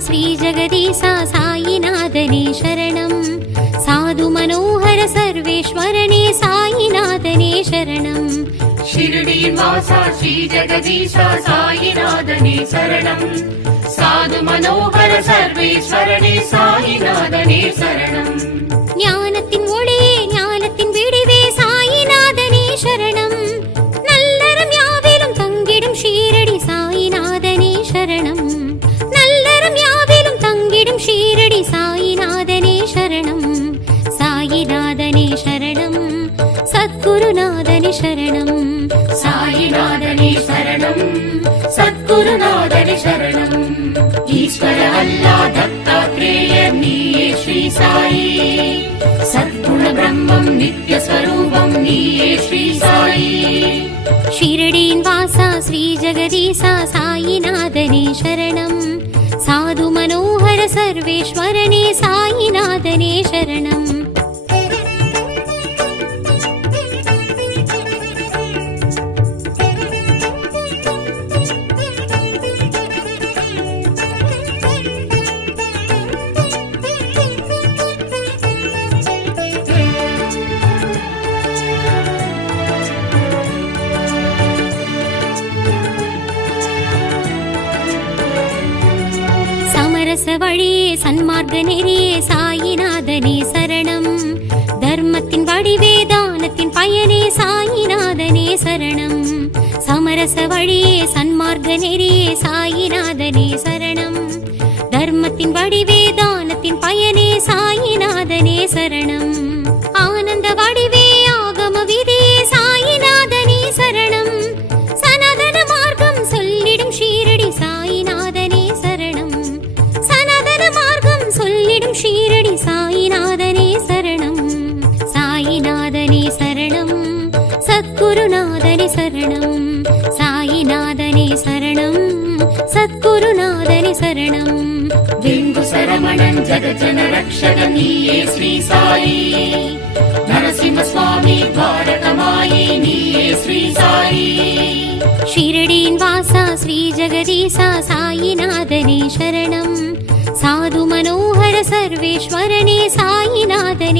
श्रीजगदीशा सायिनादने शरणं। साधु मनोहर सर्वेश्वरेणे सायिनादने शरणं। शिरडीवासा श्रीजगदीशा सायिनादने शरणं। साधु मनोहर सर्वेश्वरणे सायिनादने शरणम् ஸ்ரீ சாயி. சத்குண பிரம்மம் நித்ய ஸ்வரூபம் நீயே ஸ்ரீ சாயி. ஷிரடியின் வாசா ஸ்ரீ ஜெகதீசா சாயிநாதனே சரணம். சாது மனோகர சர்வேஸ்வரனே சாயிநாதனே சரணம். சமரச வழியே சன்மார்க்க நெறியே சாயிநாதனே சரணம். தர்மத்தின் வடிவே தானத்தின் பயனே சாயிநாதனே சரணம். சமரச வழியே சன்மார்க்க நெறியே சாயிநாதனே சரணம். தர்மத்தின் வடிவே தானத்தின் பயனே சாயிநாதனே சரணம். श्रीसाईसिं नीये श्रीसाई शिरडीन् वासा श्री जगदीश साईनादने शरणम्। साधु मनोहर सर्वेश्वरणे सायिनादने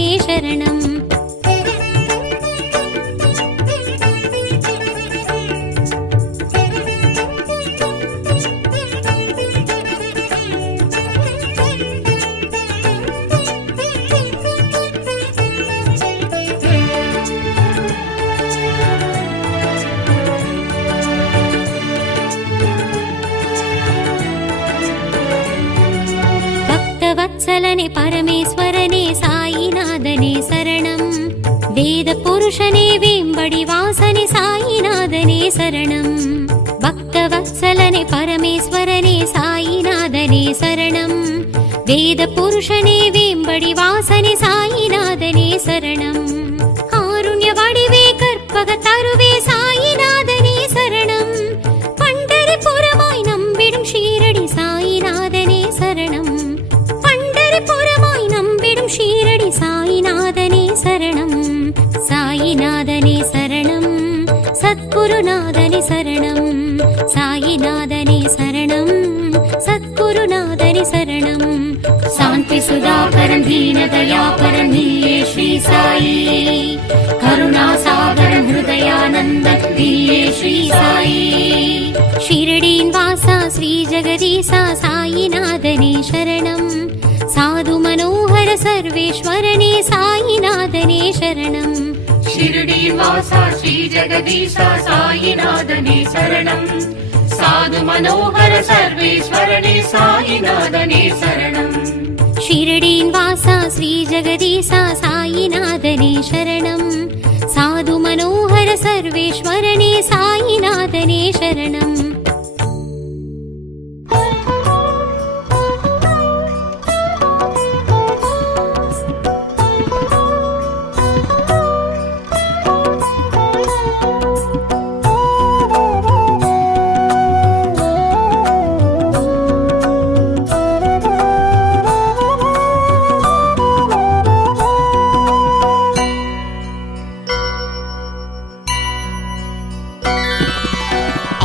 गुरुनादनि शरणम् साइनादने शरणम् सद्गुरुनादनि शरणम् शान्तिसुधापरं हीनतया परमे श्री साई। करुणा सागर हृदयानन्दी श्री साई। शिरडीन् वासा श्री जगदीषा साईनादने शरणम् साधु मनोहर सर्वेश्वरेणे सायिनादने शरणम् वासा श्रीजगदीशा सायिनादने शरणम् साधु मनोहर सर्वेश्वरणे सायिनादने शरणम् शिरडेन वासा श्री सायिनादने शरणम् साधु मनोहर सर्वेश्वरणे सायिनादने शरणम्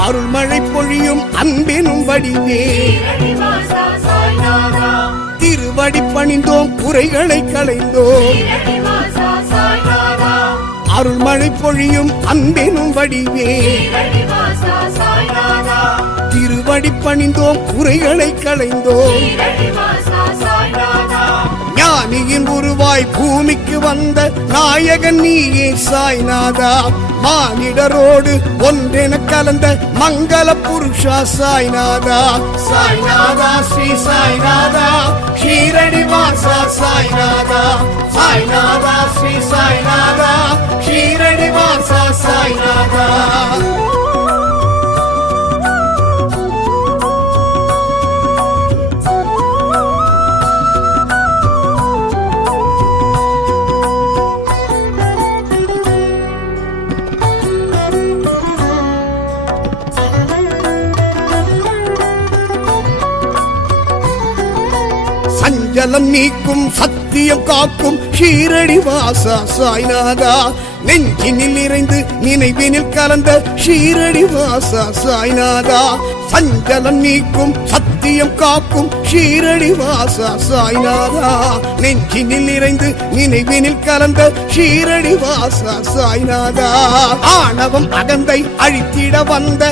அருள் மழை பொழியும் அன்பினும் வடிவே. திருவடி பணிந்தோம் குறைகளை களைந்தோம். அருள் மழை பொழியும் அன்பினும் வடிவே. திருவடி பணிந்தோம் குறைகளை களைந்தோம். சாய்நாதா ஞானியின் உருவாய் பூமிக்கு வந்த நாயகன் நீயே சாய்நாதா. மானிடரோடு ஒன்றென கலந்த மங்கள புருஷா சாய்நாதா. சாய்நாதா ஸ்ரீ சாய்நாதா. ஷீரடி வாசா சாய்நாதா. சாய்நாதா ஸ்ரீ சாய்நாதா. ஷீரடி வாசா சாய்நாதா. நித்தியம் காக்கும் ஷீரடி வாசா சாய்நாதா. நெஞ்சினில் நிறைந்து நினைவினில் கலந்த ஷீரடி வாசா சாய்நாதா. சஞ்சலம் நீக்கும் சத் சத்தியம் காக்கும் ஷீரடி வாசா சாய்நாதா. நெஞ்சினில் நிறைந்து நினைவினில் கலந்த ஷீரடி வாசா சாய்நாதா. ஆணவம் அகந்தை அழித்திட வந்த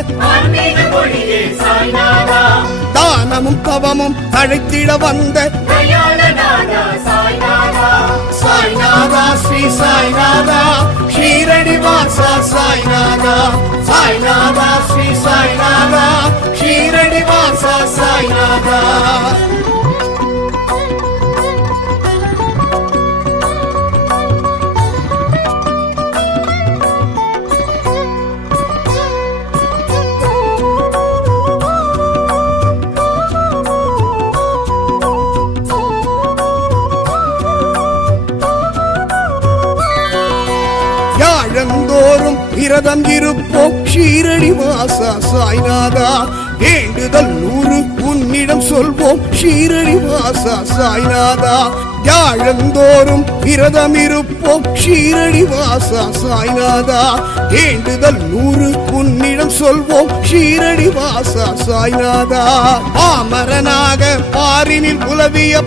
தானமும் தவமும் தழைத்திட வந்த சாய்நாதா. சாய்நாதா ஸ்ரீ சாய்நாதா ஷீரடி வாசா சாய்நாதா சாய்நாதா ஸ்ரீ சாய்நாதா ஷீரடி வாசா சாய்நாதா விரதம் இருப்போம் ஷீரடி வாசா சாய்நாதா. வேண்டுதல் நூறு உன்னிடம் சொல்வோம். ஷீரடி வாசா சாய்நாதா. யாழந்தோறும் விரதம் இருப்போம் ஷீரடி வாசா சாய்நாதா. வேண்டுதல் நூறு உன்னிடம் சொல்வோம். ஷீரடி வாசா சாய்நாதா. பாமரனாக பாரினில் உலவிய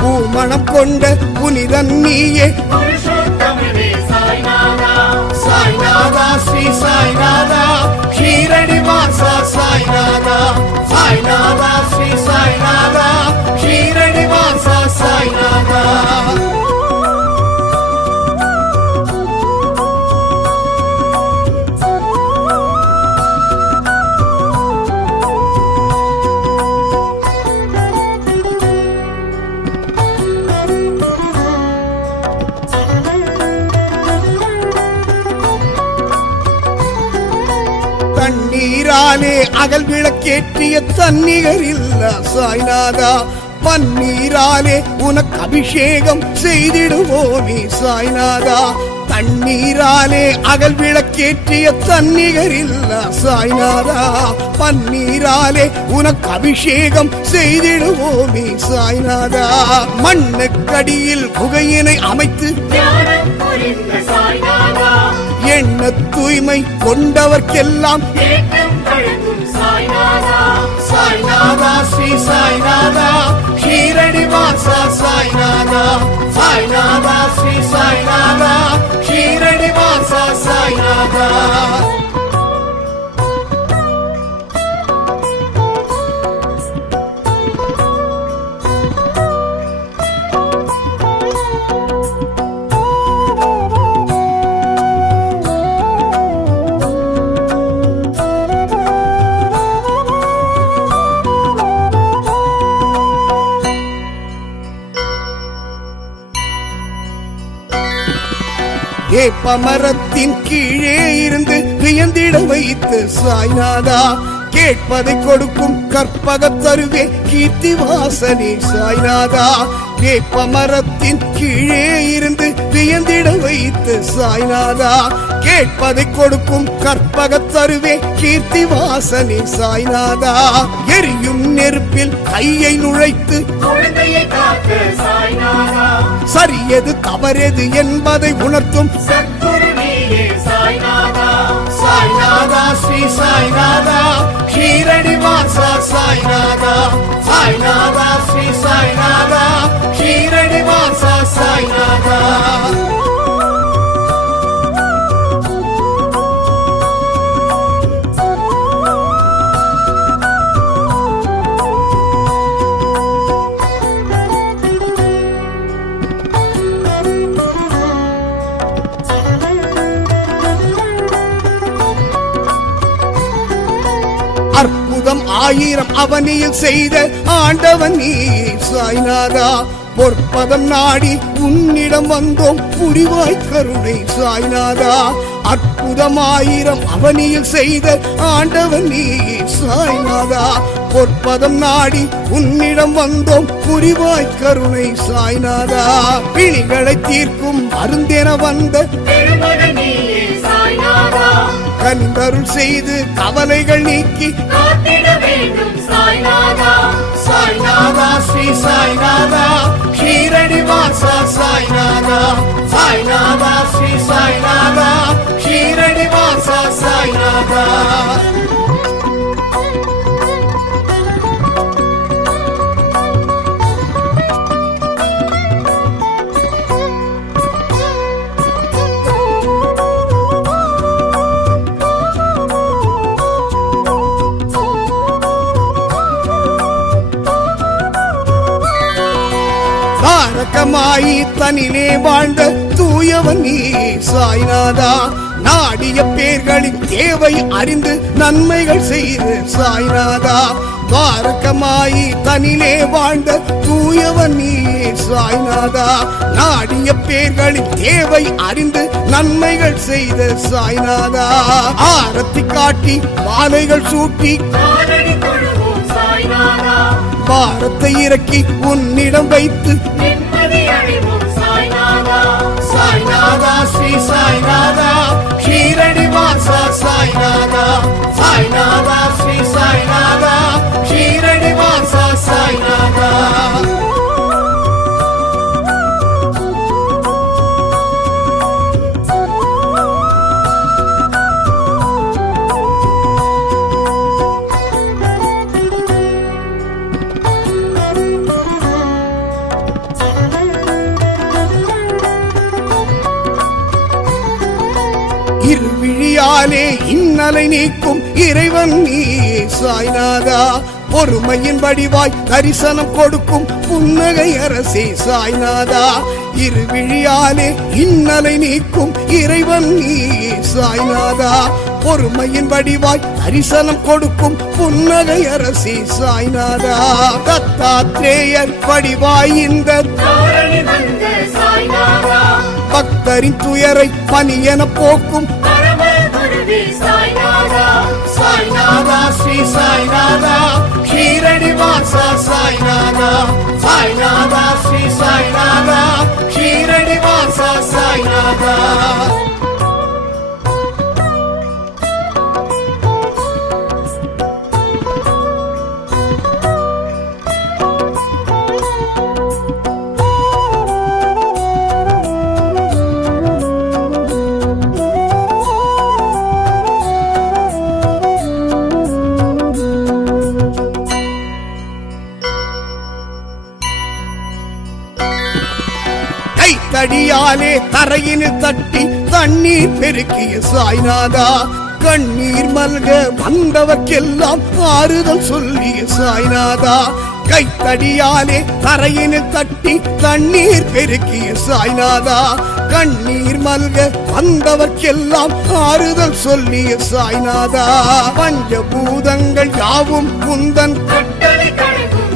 பூமணம் கொண்ட புனிதன் நீயே. சாய்நாதா சாய்நாதா ஸ்ரீ சாய்நாதா ஷீரடி வாசா சாய்நாதா சாய்நாதா ஸ்ரீ சாய்நாதா ஷீரடி வாசா சாய்நாதா அகல் விளக்கேற்றிய தன்னிகர் இல்ல சாய்நாதா பன்னீராலே உனக்கு அபிஷேகம் செய்திடுவோமே சாய்நாதா. தண்ணீராலே அகல் விளக்கேற்றிய தன்னிகர் இல்ல சாய்நாதா பன்னீராலே உனக்கு அபிஷேகம் செய்திடுவோமே சாய்நாதா. மண்ணுக்கடியில் குகையினை அமைத்து எண்ண தூய்மை கொண்டவர்க்கெல்லாம் საინარა საინარა საინარა ხირენი მაცა საინარა საინარა საინარა ხირენი მაცა საინარა சாய்நாதா கீழே இருந்து வியந்திட வைத்து சாய்நாதா கேட்பதை கொடுக்கும் கற்பக தருவே. கீர்த்தி வாசனே சாய்நாதா. வேப்பமரத்தின் கீழே இருந்து வியந்திட வைத்து சாய்நாதா. கேட்பதை கொடுக்கும் கற்பக தருவே. கீர்த்தி வாசனே சாய்நாதா. எரியும் நெருப்பில் கையை நுழைத்து சரியது தவறெது என்பதை உணர்த்தும் சாய்நாதா. சாய்நாதா ஸ்ரீ சாய்நாதா. ஷீரடி வாசா சாய்நாதா சாய்நாதா ஸ்ரீ சாய்நாதா. ஷீரடி வாசா சாய்நாதா. ஆயிரம் அவனியில் செய்த ஆண்டவன் நீ சாய்நாதா. பொற்பதம் நாடி உன்னிடம் வந்தோம். புரிவாய் கருணை சாய்நாதா. அற்புதம் ஆயிரம் அவனியில் செய்த ஆண்டவன் நீ சாய்நாதா. பொற்பதம் நாடி உன்னிடம் வந்தோம். புரிவாய் கருணை சாய்நாதா. பிணிகளை தீர்க்கும் அருந்தென வந்த கண்தருள் செய்து கவலைகள் நீக்கி காத்திட வேண்டும். சாய்நாதா சாய்நாதா ஸ்ரீ சாய்நாதா ஷீரடி வாசா சாய்நாதா சாய்நாதா ஸ்ரீ சாய்நாதா ஷீரடி வாசா சாய்நாதா தாரகமாயி தனிலே வாழ்ந்த தூயவன் நீ சாய்நாதா. நாடிய பேர்களின் தேவை அறிந்து நன்மைகள் செய்து சாய்நாதா. தாரகமாயி தனிலே வாழ்ந்த தூயவன் நீ சாய்நாதா. நாடிய பேர்களின் தேவை அறிந்து நன்மைகள் செய்த சாய்நாதா. ஆரத்தி காட்டி மாலைகள் சூட்டி பாரத்தை இறக்கி உன்னிடம் வைத்து சாய்நாதா ஸ்ரீ சாய்நாதா. ஷீரடி வாசா சாய்நாதா. சாய்நாதா ஸ்ரீ சாய்நாதா. ஷீரடி இருவிழியாலே இன்னலை நீக்கும் இறைவன் நீ சாய்நாதா பொறுமையின் வடிவாய் தரிசனம் கொடுக்கும் புன்னகை அரசே சாய்நாதா. இருவிழியாலே இன்னலை நீக்கும் இறைவன் நீ சாய்நாதா பொறுமையின் வடிவாய் தரிசனம் கொடுக்கும் புன்னகை அரசே சாய்நாதா. தத்தாத்ரேயர் வடிவாய் இந்த பக்தரின் துயரை பனியென போக்கும் பரம சாய்நாதா சாய்நாதா ஸ்ரீ சாய்நாதா ஷீரடி வாசா சாய்நாதா சாய்நாதா ஸ்ரீ சாய்நாதா ஷீரடி வாசா சாய்நாதா. தட்டி தண்ணீர் பெருக்கிய சாய்நாதா கண்ணீர் மல்க வந்தவர்க்கெல்லாம் ஆறுதல் சொல்லிய சாய்நாதா கைத்தடியாலே தரையினில் தட்டி தண்ணீர் பெருக்கிய சாய்நாதா கண்ணீர் மல்க வந்தவர்க்கெல்லாம் ஆறுதல் சொல்லிய சாய்நாதா. பஞ்சபூதங்கள் யாவும் குந்தன்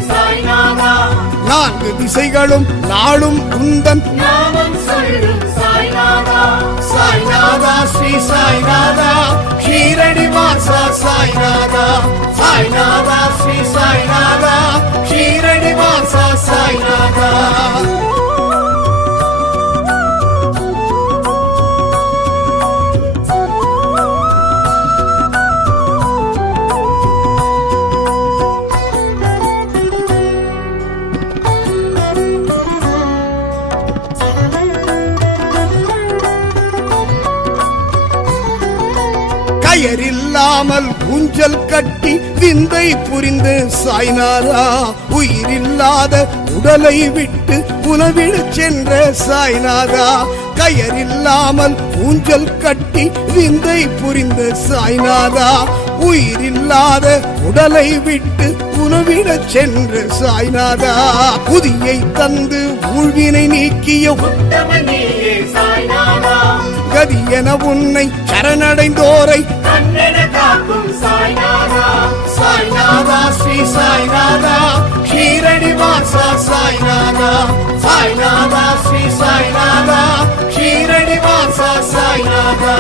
சாய்நாதா. நான்கு திசைகளும் நாளும் குந்தன் நாமம் சொல்லும் சாய்நாதா சாய்நாதா ஸ்ரீ சாய்நாதா. ஷீரடி வாசா சாய்நாதா. சாய்நாதா ஸ்ரீ சாய்நாதா. ஷீரடி வாசா சாய்நாதா. கயரில் கயரில்லாமல் ஊஞ்சல் கட்டி விந்தை புரிந்து சாய்நாதா உயிரில்லாத உடலை விட்டு உணவிடச் சென்ற சாய்நாதா கயரில்லாமல் ஊஞ்சல் கட்டி விந்தை புரிந்த சாய்நாதா உயிரில்லாத உடலை விட்டு உணவிடச் சென்ற சாய்நாதா புதியை தந்து ஊழ்வினை நீக்கிய சாய்நாதா கதி என உன்னை சரணடைந்தோரை. காக்கும் சாய்நாதா சாய்நாதா ஸ்ரீ சாய்நாதா. ஷீரடி வாசா சாய்நாதா சாய்நாதா ஸ்ரீ சாய்நாதா. ஷீரடி வாசா சாய்நாதா.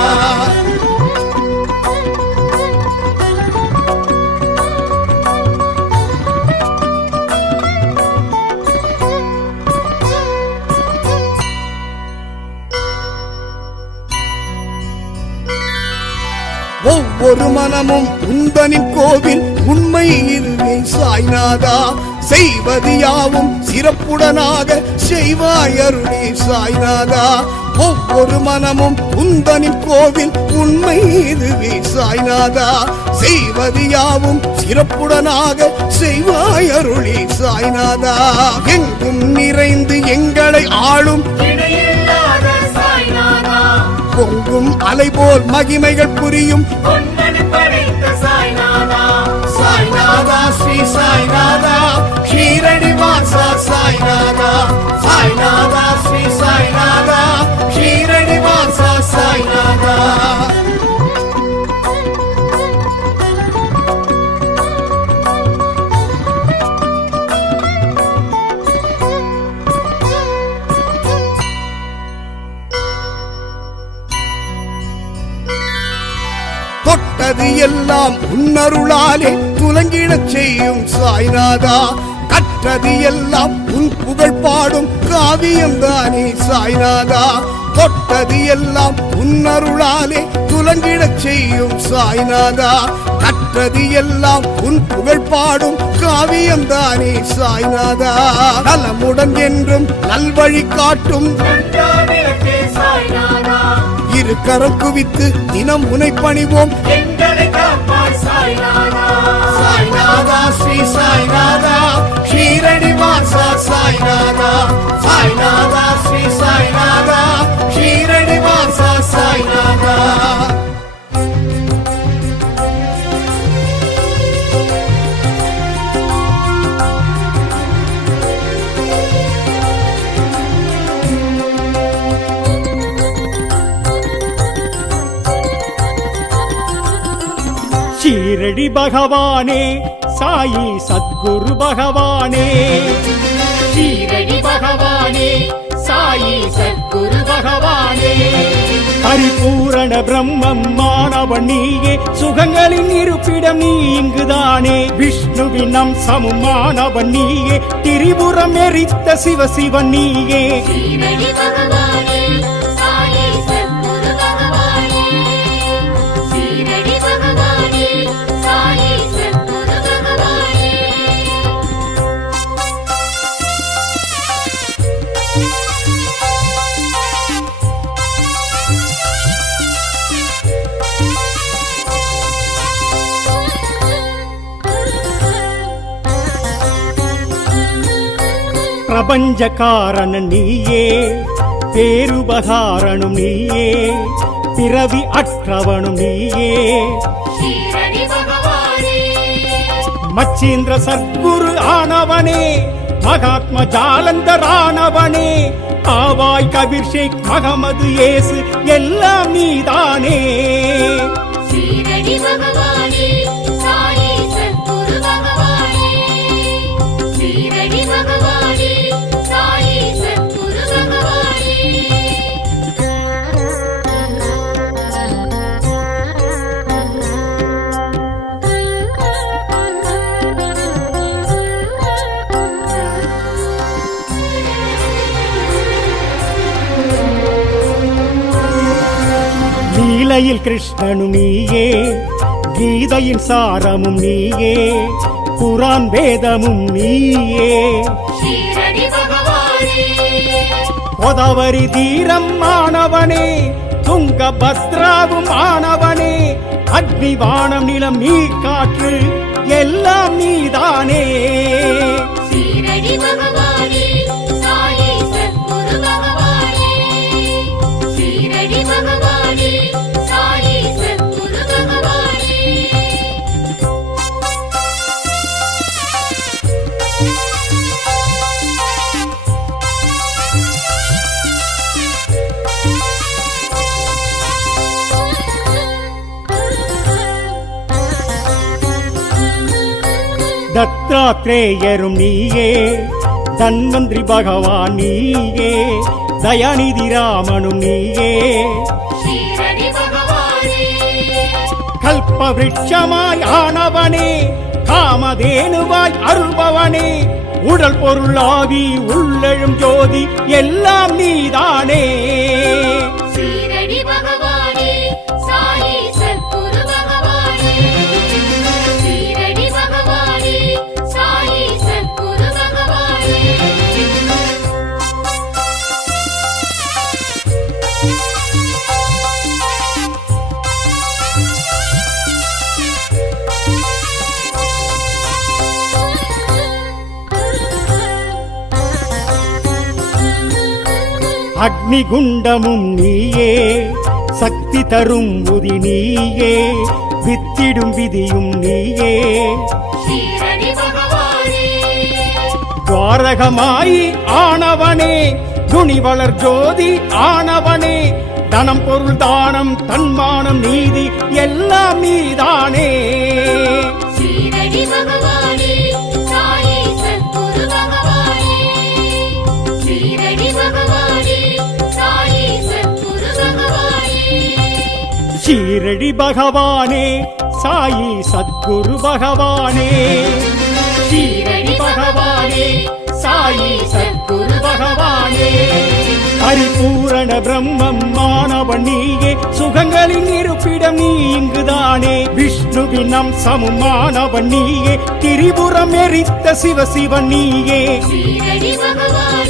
கோவில் உண்மை இதுவே. சாய்நாதா செய்வது யாவும் சிறப்புடனாக. செய்வாய் அருளே சாய்நாதா. ஒவ்வொரு மனமும் உந்தனின் கோவில் உண்மை இதுவே. சாய்நாதா செய்வது யாவும் சிறப்புடனாக. செய்வாய் அருளே சாய்நாதா. எங்கும் நிறைந்து எங்களை ஆளும். பொங்கும் அலை போல் மகிமைகள் புரியும். சாய்நாதா சாய்நாதா ஸ்ரீ சாய்நாதா ஷீரடி வாசா சாய்நாதா. சாய்நாதா ஸ்ரீ சாய்நாதா ஷீரடி வாசா சாய்நாதா. தொட்டது எல்லாம் உன்னருளாலே துலங்கிடச் செய்யும் சாய்நாதா. கற்றது எல்லாம் உன் புகழ் பாடும் காவியம் தானே சாய்நாதா. தொட்டது எல்லாம் உன்னருளாலே துலங்கிடச் செய்யும் சாய்நாதா. கற்றது எல்லாம் உன் புகழ் பாடும் காவியம் தானே சாய்நாதா. நலமுடன் என்றும் நல்வழி காட்டும் இரு கரம் குவித்து தினம் முனை பணிவோம் காப்பாய் சாய்நாதா. சாய்நாதா ஸ்ரீ சாய்நாதா. ஷீரடி வாசா சாய்நாதா. சாய்நாதா ஸ்ரீ சாய்நாதா. ஷீரடி வாசா சாய்நாதா. ஷீரடி பகவானே சாயி சத்குரு பகவானே. ஷீரடி பகவானே சாயி சத்குரு பகவானே. பரிபூரண பிரம்மம் மாணவன் நீயே சுகங்களின் இருப்பிடம் நீ இங்குதானே. விஷ்ணுவின் அம்சமும் மாணவன் நீயே திரிபுரம் எரித்த சிவசிவன் நீயே. பிரபஞ்ச காரணன் நீயே பேருபகாரனும் நீயே பிறவி அற்றவனும் நீயே. மச்சீந்திர சத்குரு ஆனவனே மகாத்ம ஜாலந்தர் ஆனவனே ஆவாய் கபீர் ஷேக் மகமது ஏசு எல்லாம் நீதானே. லீலையில் கிருஷ்ணனும் நீயே கீதையின் சாரமும் நீயே குரான் வேதமும் நீயே. கோதாவரி தீரம் ஆனவனே துங்க பத்ராவும் ஆனவனே அக்னி வானம் நிலம் நீர் காற்று எல்லாம் நீதானே. தத்தாத்ரேயரும் நீயே. தன்வந்திரி பகவான் நீயே. தயாநிதி ராமனும் நீயே. கல்ப விருட்சமாய் ஆனவனே. காமதேனுவாய் அருள்பவனே. உடல் பொருளாவி உள்ளெழும் ஜோதி எல்லாம் நீதானே. அக்னி குண்டமும் நீயே சக்தி தரும் உதி நீயே வித்திடும் விதியும் நீயே. துவாரகமாய் ஆனவனே துணிவளர் ஜோதி ஆனவனே தனம் பொருள் தானம் தன்மானம் நீதி எல்லாம் நீதானே. ஷீரடி பகவானே சாயி சத்குரு பகவானே. ஷீரடி பகவானே சாயி சத்குரு பகவானே. பரிபூரண பிரம்மம் மாணவன் நீயே சுகங்களின் இருப்பிடம் நீ இங்குதானே. விஷ்ணுவின் அம்சமும் மாணவன் நீயே திரிபுரம் எரித்த சிவசிவன் நீயே. சீரடி பகவானே